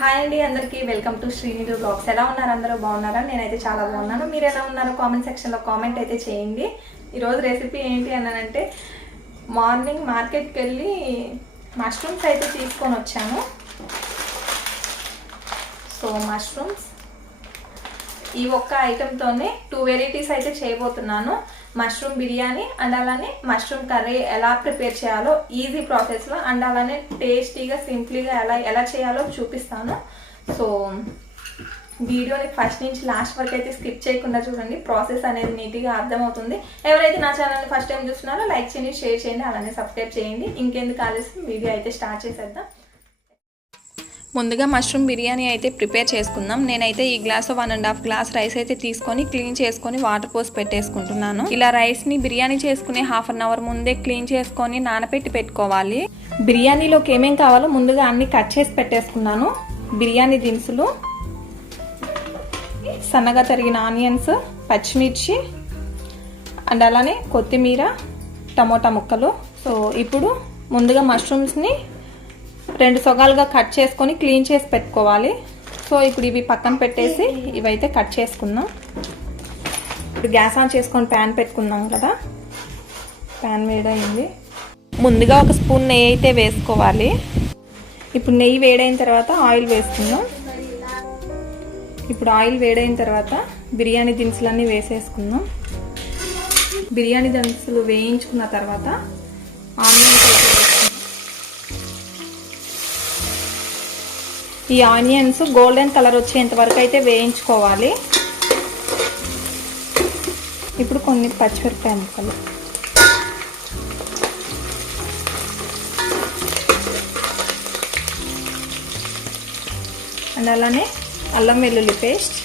Hi అండి అందరికీ welcome to శ్రీనిధు blogs ఎలా ఉన్నారు అందరూ? బాగున్నారా? నేనైతే చాలా బాగున్నాను. మీరు ఎలా ఉన్నారో కామెంట్ సెక్షన్లో కామెంట్ అయితే చేయండి. ఈరోజు రెసిపీ ఏంటి అనంటే మార్నింగ్ మార్కెట్కి వెళ్ళి మష్రూమ్స్ అయితే తీసుకొని వచ్చాను. సో మష్రూమ్స్ ఈ ఒక్క ఐటెంతోనే టూ వెరైటీస్ అయితే చేయబోతున్నాను. మష్రూమ్ బిర్యానీ అండ్ అలానే మష్రూమ్ కర్రీ ఎలా ప్రిపేర్ చేయాలో ఈజీ ప్రాసెస్లో అండ్ అలానే టేస్టీగా సింప్లీగా ఎలా ఎలా చేయాలో చూపిస్తాను. సో వీడియోని ఫస్ట్ నుంచి లాస్ట్ వరకు అయితే స్కిప్ చేయకుండా చూడండి. ప్రాసెస్ అనేది నీట్గా అర్థమవుతుంది. ఎవరైతే నా ఛానల్ని ఫస్ట్ టైం చూస్తున్నారో లైక్ చేయండి షేర్ చేయండి అలానే సబ్స్క్రైబ్ చేయండి. ఇంకెందుకు ఆలస్యం? వీడియో అయితే స్టార్ట్ చేసేద్దాం. ముందుగా మష్రూమ్ బిర్యానీ అయితే ప్రిపేర్ చేసుకుందాం. నేనైతే ఈ glass one and half glass rice అయితే తీసుకొని క్లీన్ చేసుకొని వాటర్ పోసి పెట్టేసుకుంటున్నాను. ఇలా రైస్ని బిర్యానీ చేసుకునే హాఫ్ అన్ అవర్ ముందే క్లీన్ చేసుకొని నానబెట్టి పెట్టుకోవాలి. బిర్యానీలోకి ఏమేం కావాలో ముందుగా అన్ని కట్ చేసి పెట్టేసుకున్నాను. బిర్యానీ దినుసులు సన్నగా తరిగిన ఆనియన్స్ పచ్చిమిర్చి అండ్ అలానే కొత్తిమీర టమోటా ముక్కలు. సో ఇప్పుడు ముందుగా మష్రూమ్స్ని రెండు సొగాలుగా కట్ చేసుకొని క్లీన్ చేసి పెట్టుకోవాలి. సో ఇప్పుడు ఇవి పక్కన పెట్టేసి ఇవైతే కట్ చేసుకుందాం. ఇప్పుడు గ్యాస్ ఆన్ చేసుకొని ప్యాన్ పెట్టుకుందాం కదా. ప్యాన్ వేడైంది ముందుగా ఒక స్పూన్ నెయ్యి అయితే వేసుకోవాలి. ఇప్పుడు నెయ్యి వేడైన తర్వాత ఆయిల్ వేసుకుందాం. ఇప్పుడు ఆయిల్ వేడైన తర్వాత బిర్యానీ దినుసులన్నీ వేసేసుకుందాం. బిర్యానీ దినుసులు వేయించుకున్న తర్వాత ఆనియన్స్ ఈ ఆనియన్స్ గోల్డెన్ కలర్ వచ్చేంత వరకు అయితే వేయించుకోవాలి. ఇప్పుడు కొన్ని పచ్చిమిరపకాయ ముక్కలు. అండ్ అలానే అల్లం వెల్లుల్లి పేస్ట్.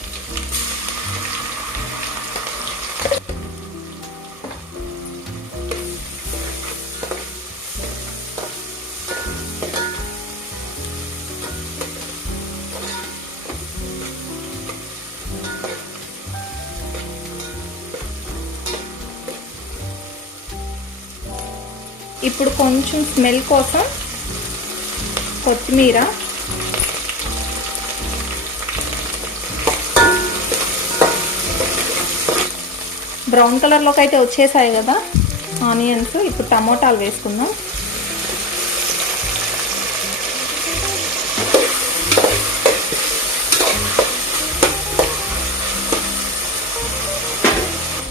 ఇప్పుడు కొంచెం స్మెల్ కోసం కొత్తిమీర. బ్రౌన్ కలర్లోకి అయితే వచ్చేసాయి కదా ఆనియన్స్. ఇప్పుడు టమోటాలు వేసుకుందాం.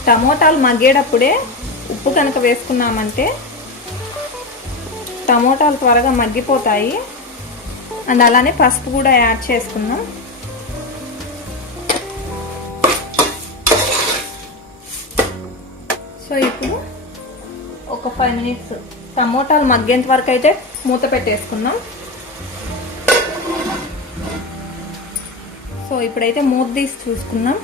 టమోటాలు మగ్గేటప్పుడే ఉప్పు కనుక వేసుకున్నామంటే టమోటాలు త్వరగా మగ్గిపోతాయి. అండ్ అలానే పసుపు కూడా యాడ్ చేసుకుందాం. సో ఇప్పుడు ఒక ఫైవ్ మినిట్స్ టమోటాలు మగ్గేంత వరకు అయితే మూత పెట్టేసుకుందాం. సో ఇప్పుడైతే మూత తీసి చూసుకుందాం.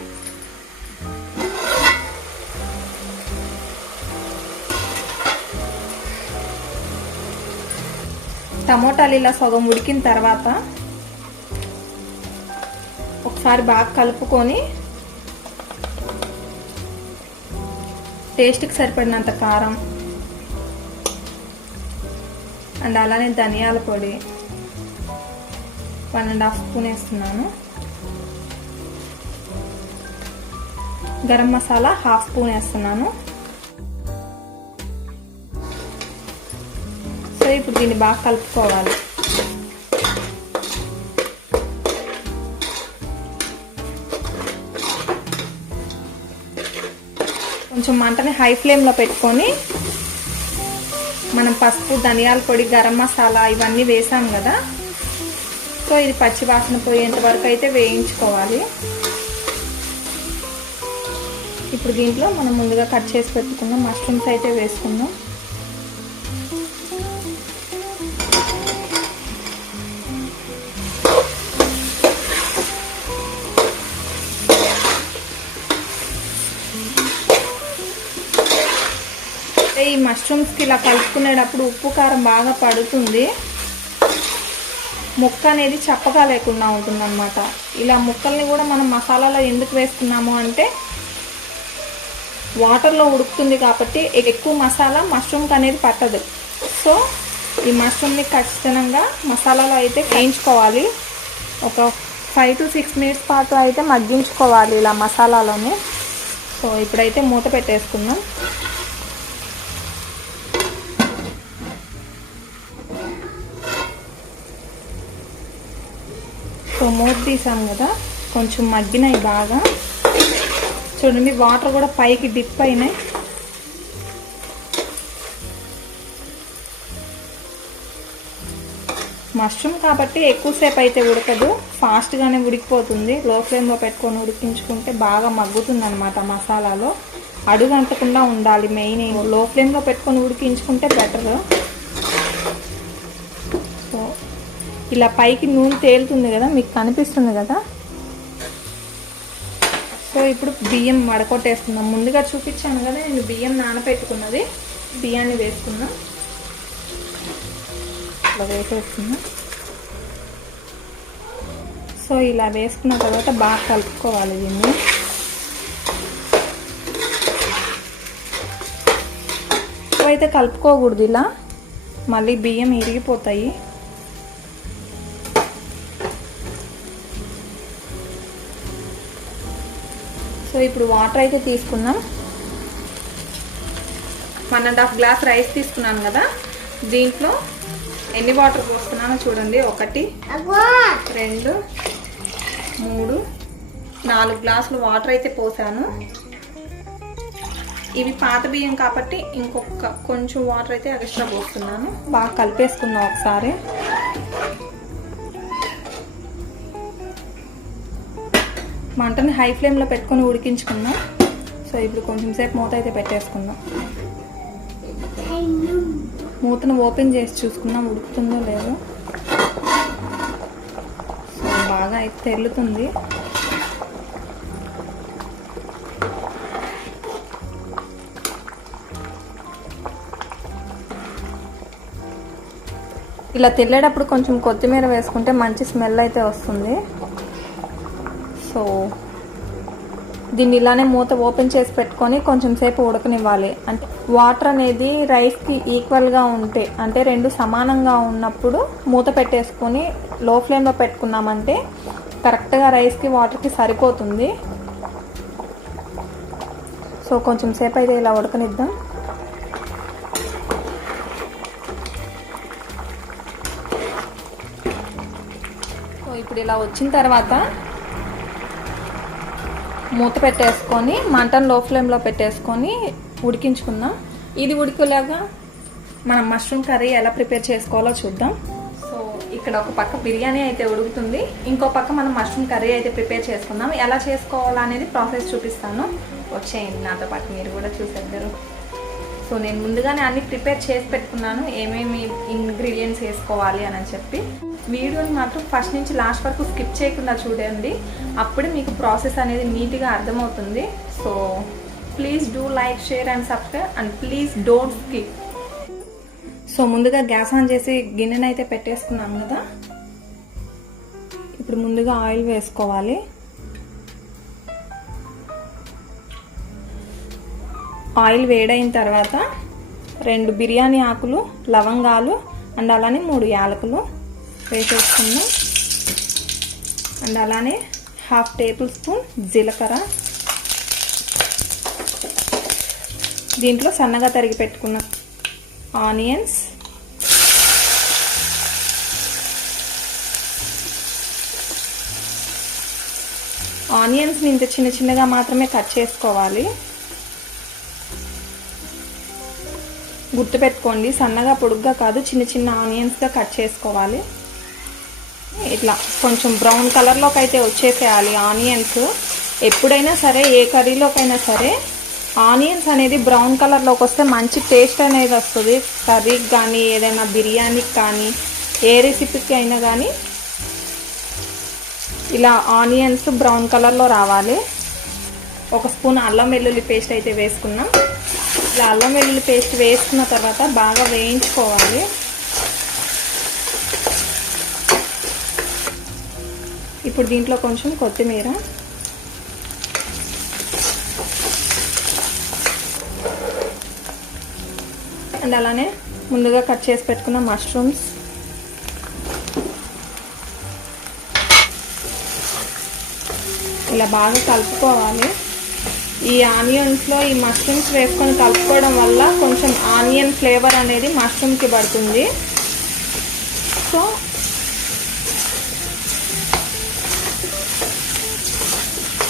టమోటాలు ఇలా సగం ఉడికిన తర్వాత ఒకసారి బాగా కలుపుకొని టేస్ట్కి సరిపడినంత కారం అండ్ అలానే ధనియాల పొడి. వన్ అండ్ హాఫ్ స్పూన్ వేస్తున్నాను. గరం మసాలా హాఫ్ స్పూన్ వేస్తున్నాను. సో ఇప్పుడు దీన్ని బాగా కలుపుకోవాలి. కొంచెం మంటని హై ఫ్లేమ్లో పెట్టుకొని మనం పసుపు ధనియాల పొడి గరం మసాలా ఇవన్నీ వేసాం కదా. సో ఇది పచ్చి వాసన పోయేంత వరకు అయితే వేయించుకోవాలి. ఇప్పుడు దీంట్లో మనం ముందుగా కట్ చేసి పెట్టుకుందాం మష్రూమ్స్ అయితే వేసుకుందాం. ఈ మష్రూమ్స్కి ఇలా కలుపుకునేటప్పుడు ఉప్పు కారం బాగా పడుతుంది. ముక్క అనేది చప్పగా లేకుండా ఉంటుంది అనమాట ఇలా ముక్కల్ని కూడా మనం మసాలాలో ఎందుకు వేస్తున్నాము అంటే వాటర్లో ఉడుకుతుంది కాబట్టి ఎక్కువ మసాలా మష్రూమ్కి అనేది పట్టదు. సో ఈ మష్రూమ్ని ఖచ్చితంగా మసాలాలో అయితే వేయించుకోవాలి. ఒక ఫైవ్ టు సిక్స్ మినిట్స్ పాటు అయితే మగ్గించుకోవాలి ఇలా మసాలాలోనే. సో ఇప్పుడైతే మూత పెట్టేసుకుందాం. మూత తీసాం కదా కొంచెం మగ్గినాయి బాగా. చూడండి వాటర్ కూడా పైకి డిప్ అయినాయి. మష్రూమ్ కాబట్టి ఎక్కువసేపు అయితే ఉడకదు ఫాస్ట్గానే ఉడికిపోతుంది. లో ఫ్లేమ్లో పెట్టుకొని ఉడికించుకుంటే బాగా మగ్గుతుంది అనమాట మసాలాలో. అడుగు అంటకుండా ఉండాలి మెయిన్లో ఫ్లేమ్లో పెట్టుకొని ఉడికించుకుంటే బెటర్. ఇలా పైకి నూనె తేలుతుంది కదా మీకు కనిపిస్తుంది కదా? సో ఇప్పుడు బియ్యం వడకొట్టేసుకుందాం ముందుగా చూపించాను కదా నేను బియ్యం నానబెట్టుకున్నది బియ్యాన్ని వేసుకుందాం ఇట్లా వేసేస్తున్నా. సో ఇలా వేసుకున్న తర్వాత బాగా కలుపుకోవాలి దీన్ని. అయితే కలుపుకోకూడదు ఇలా. మళ్ళీ బియ్యం ఇరిగిపోతాయి. సో ఇప్పుడు వాటర్ అయితే తీసుకుందాం. One and half glass rice తీసుకున్నాను కదా. దీంట్లో ఎన్ని వాటర్ పోస్తున్నానో చూడండి. ఒకటి రెండు మూడు నాలుగు గ్లాసులు వాటర్ అయితే పోసాను. ఇవి పాత బియ్యం కాబట్టి ఇంకొక కొంచెం వాటర్ అయితే ఎక్స్ట్రా పోస్తున్నాను. బాగా కలిపేసుకుందాం ఒకసారి. మంటని హై ఫ్లేమ్లో పెట్టుకొని ఉడికించుకుందాం. సో ఇప్పుడు కొంచెం సేపు మూత అయితే పెట్టేసుకుందాం. మూతను ఓపెన్ చేసి చూసుకుందాం ఉడుకుతుందో లేదో. సో బాగా అయితే తెల్లుతుంది ఇలా తెల్లేటప్పుడు కొంచెం కొత్తిమీర వేసుకుంటే మంచి స్మెల్ అయితే వస్తుంది. సో దీన్ని ఇలానే మూత ఓపెన్ చేసి పెట్టుకొని కొంచెం సేపు ఉడకనివ్వాలి. అంటే వాటర్ అనేది రైస్కి ఈక్వల్గా ఉంటే అంటే రెండు సమానంగా ఉన్నప్పుడు మూత పెట్టేసుకొని లో ఫ్లేమ్లో పెట్టుకున్నామంటే కరెక్ట్గా రైస్కి వాటర్కి సరిపోతుంది. సో కొంచెం సేపు అయితే ఇలా ఉడకనిద్దాం. సో ఇప్పుడు ఇలా వచ్చిన తర్వాత మూత పెట్టేసుకొని మంటను లో ఫ్లేమ్లో పెట్టేసుకొని ఉడికించుకుందాం. ఇది ఉడికేలాగా మనం మష్రూమ్ కర్రీ ఎలా ప్రిపేర్ చేసుకోవాలో చూద్దాం. సో ఇక్కడ ఒక పక్క బిర్యానీ అయితే ఉడుకుతుంది. ఇంకో పక్క మనం మష్రూమ్ కర్రీ అయితే ప్రిపేర్ చేసుకుందాం. ఎలా చేసుకోవాలనేది ప్రాసెస్ చూపిస్తాను. వచ్చేయండి నాతో పాటు మీరు కూడా చూసేద్దరు. సో నేను ముందుగానే అన్ని ప్రిపేర్ చేసి పెట్టుకున్నాను. ఏమేమి ఇంగ్రీడియంట్స్ వేసుకోవాలి అని చెప్పి. వీడియోని మాత్రం ఫస్ట్ నుంచి లాస్ట్ వరకు స్కిప్ చేయకుండా చూడండి. అప్పుడే మీకు ప్రాసెస్ అనేది నీట్గా అర్థమవుతుంది. So please do like share and subscribe and please don't skip. So ముందుగా గ్యాస్ ఆన్ చేసి గిన్నెనైతే పెట్టేసుకున్నాం కదా. ఇప్పుడు ముందుగా ఆయిల్ వేసుకోవాలి. ఆయిల్ వేడైన తర్వాత రెండు బిర్యానీ ఆకులు లవంగాలు అండ్ అలానే మూడు యాలకులు వేసేసుకున్నాం. అండ్ అలానే హాఫ్ టేబుల్ స్పూన్ జీలకర్ర. దీంట్లో సన్నగా తరిగి పెట్టుకున్న ఆనియన్స్. ఆనియన్స్ని ఇంత చిన్న చిన్నగా మాత్రమే కట్ చేసుకోవాలి. గుర్తుపెట్టుకోండి. సన్నగా పొడుగ్గా కాదు చిన్న చిన్న ఆనియన్స్గా కట్ చేసుకోవాలి. ఇట్లా కొంచెం బ్రౌన్ కలర్లోకి అయితే వచ్చేసేయాలి ఆనియన్స్. ఎప్పుడైనా సరే ఏ కర్రీలోకైనా సరే ఆనియన్స్ అనేది బ్రౌన్ కలర్లోకి వస్తే మంచి టేస్ట్ అనేది వస్తుంది. కర్రీకి కానీ ఏదైనా బిర్యానీకి కానీ ఏ రెసిపీకి అయినా కానీ ఇలా ఆనియన్స్ బ్రౌన్ కలర్లో రావాలి. ఒక స్పూన్ అల్లం వెల్లుల్లి పేస్ట్ అయితే వేసుకున్నాం. ఇట్లా అల్లం వెల్లుల్లి పేస్ట్ వేసుకున్న తర్వాత బాగా వేయించుకోవాలి. ఇప్పుడు దీంట్లో కొంచెం కొత్తిమీర. అండ్ అలానే ముందుగా కట్ చేసి పెట్టుకున్న మష్రూమ్స్ ఇలా బాగా కలుపుకోవాలి. ఈ ఆనియన్స్లో ఈ మష్రూమ్స్ వేసుకొని కలుపుకోవడం వల్ల కొంచెం ఆనియన్ ఫ్లేవర్ అనేది మష్రూమ్కి పడుతుంది. సో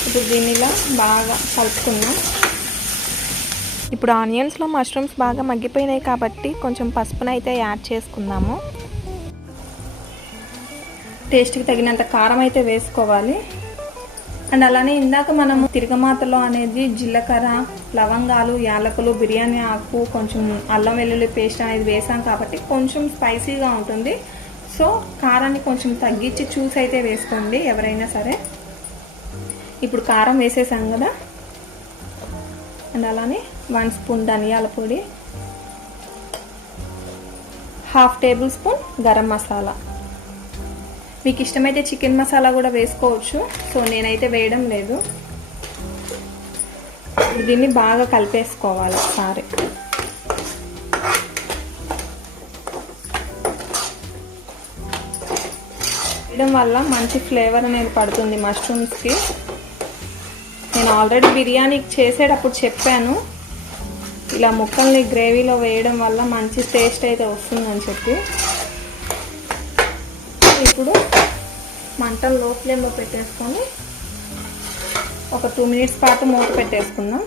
ఇప్పుడు దీనిలో బాగా కలుపుకున్నాం ఇప్పుడు ఆనియన్స్లో మష్రూమ్స్ బాగా మగ్గిపోయినాయి కాబట్టి కొంచెం పసుపునైతే యాడ్ చేసుకుందాము. టేస్ట్కి తగినంత కారం అయితే వేసుకోవాలి. అండ్ అలానే ఇందాక మనము తిరగమాతలో అనేది జీలకర్ర లవంగాలు యాలకులు బిర్యానీ ఆకు కొంచెం అల్లం వెల్లుల్లి పేస్ట్ అనేది వేసాం కాబట్టి కొంచెం స్పైసీగా ఉంటుంది. సో కారాన్ని కొంచెం తగ్గించి చూసి అయితే వేసుకోండి ఎవరైనా సరే. ఇప్పుడు కారం వేసేసాం కదా. అండ్ అలానే వన్ స్పూన్ ధనియాల పొడి half table spoon garam masala. మీకు ఇష్టమైతే చికెన్ మసాలా కూడా వేసుకోవచ్చు. సో నేనైతే వేయడం లేదు. దీన్ని బాగా కలిపేసుకోవాలి ఒకసారి. వేయడం వల్ల మంచి ఫ్లేవర్ అనేది పడుతుంది మష్రూమ్స్కి. నేను ఆల్రెడీ బిర్యానీ చేసేటప్పుడు చెప్పాను. ఇలా ముక్కల్ని గ్రేవీలో వేయడం వల్ల మంచి టేస్ట్ అయితే వస్తుందని చెప్పి. ఇప్పుడు మంట లో ఫ్లేమ్లో పెట్టేసుకొని ఒక టూ మినిట్స్ పాటు మూత పెట్టేసుకుందాం.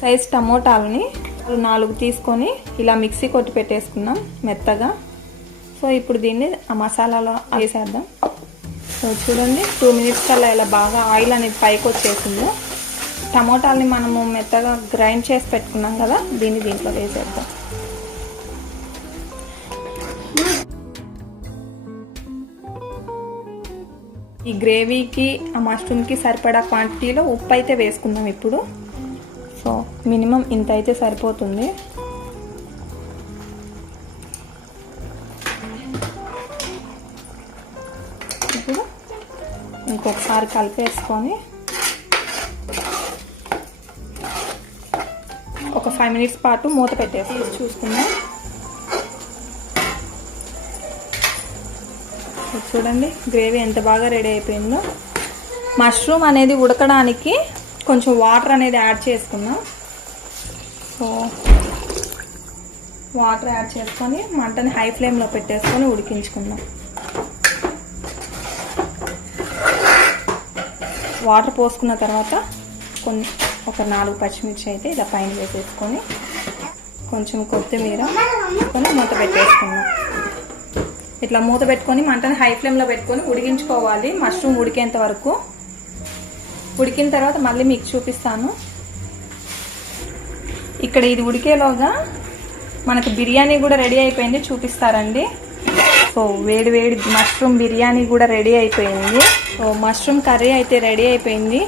సైజ్ టమోటాలని నాలుగు తీసుకొని ఇలా మిక్సీ కొట్టి పెట్టేసుకుందాం మెత్తగా. సో ఇప్పుడు దీన్ని ఆ మసాలాలో వేసేద్దాం. సో చూడండి టూ మినిట్స్ కల్లా ఇలా బాగా ఆయిల్ అనేది పైకి వచ్చేసింది. టమోటాలని మనము మెత్తగా గ్రైండ్ చేసి పెట్టుకున్నాం కదా దీన్ని దీంట్లో వేసేద్దాం. ఈ గ్రేవీకి ఆ మష్రూమ్కి సరిపడా క్వాంటిటీలో ఉప్పు అయితే వేసుకుందాం ఇప్పుడు. సో మినిమం ఇంత అయితే సరిపోతుంది. ఇప్పుడు ఇంకొకసారి కలిపేసుకొని ఒక ఫైవ్ మినిట్స్ పాటు మూత పెట్టేసి చూసుకుందాం చూడండి గ్రేవీ ఎంత బాగా రెడీ అయిపోయిందో. మష్రూమ్ అనేది ఉడకడానికి కొంచెం వాటర్ అనేది యాడ్ చేసుకున్నాం సో వాటర్ యాడ్ చేసుకొని మంటని హై ఫ్లేమ్లో పెట్టేసుకొని ఉడికించుకుందాం. వాటర్ పోసుకున్న తర్వాత కొన్ని ఒక నాలుగు పచ్చిమిర్చి అయితే ఇలా పైన వేసేసుకొని కొంచెం కొత్తిమీర మూత పెట్టేసుకుందాం. ఇట్లా మూత పెట్టుకొని మంటను హై ఫ్లేమ్లో పెట్టుకొని ఉడికించుకోవాలి. మష్రూమ్ ఉడికేంత వరకు. ఉడికిన తర్వాత మళ్ళీ మీకు చూపిస్తాను. ఇక్కడ ఇది ఉడికేలోగా మనకు బిర్యానీ కూడా రెడీ అయిపోయింది. చూపిస్తారండి. సో వేడి వేడి మష్రూమ్ బిర్యానీ కూడా రెడీ అయిపోయింది. సో మష్రూమ్ కర్రీ అయితే రెడీ అయిపోయింది.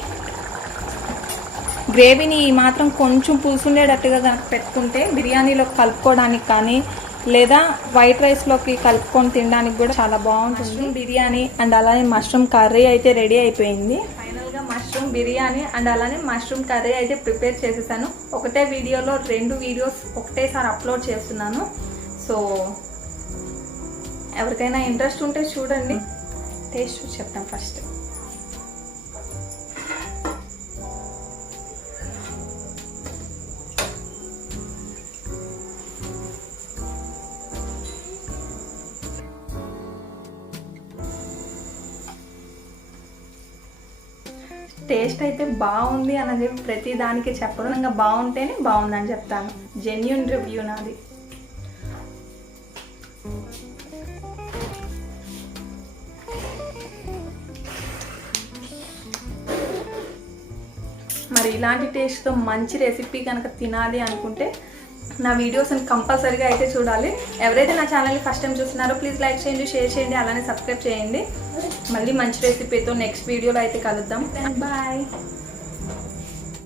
గ్రేవీని మాత్రం కొంచెం పులుసుండేటట్టుగా కనుక పెట్టుకుంటే బిర్యానీలో కలుపుకోవడానికి కానీ లేదా వైట్ రైస్లోకి కలుపుకొని తినడానికి కూడా చాలా బాగుంటుంది. బిర్యానీ అండ్ అలానే మష్రూమ్ కర్రీ అయితే రెడీ అయిపోయింది. ఫైనల్గా మష్రూమ్ బిర్యానీ అండ్ అలానే మష్రూమ్ కర్రీ అయితే ప్రిపేర్ చేసేసాను. ఒకటే వీడియోలో రెండు వీడియోస్ ఒకటేసారి అప్లోడ్ చేస్తున్నాను. సో ఎవరికైనా ఇంట్రెస్ట్ ఉంటే చూడండి. టేస్ట్ చెప్తాను చెప్తాం ఫస్ట్ అయితే బాగుంది అని చెప్పి ప్రతి దానికి చెప్పడం ఇంకా బాగుంటేనే బాగుందని చెప్తాను. జెన్యున్ రివ్యూ నాది. మరి ఇలాంటి టేస్ట్తో మంచి రెసిపీ కనుక తినాలి అనుకుంటే నా వీడియోస్ని కంపల్సరీగా అయితే చూడాలి. ఎవరైతే నా ఛానల్ని ఫస్ట్ టైం చూస్తున్నారో ప్లీజ్ లైక్ చేయండి షేర్ చేయండి అలానే సబ్స్క్రైబ్ చేయండి. మళ్ళీ మంచి రెసిపీతో నెక్స్ట్ వీడియోలో అయితే కలుద్దాం. బాయ్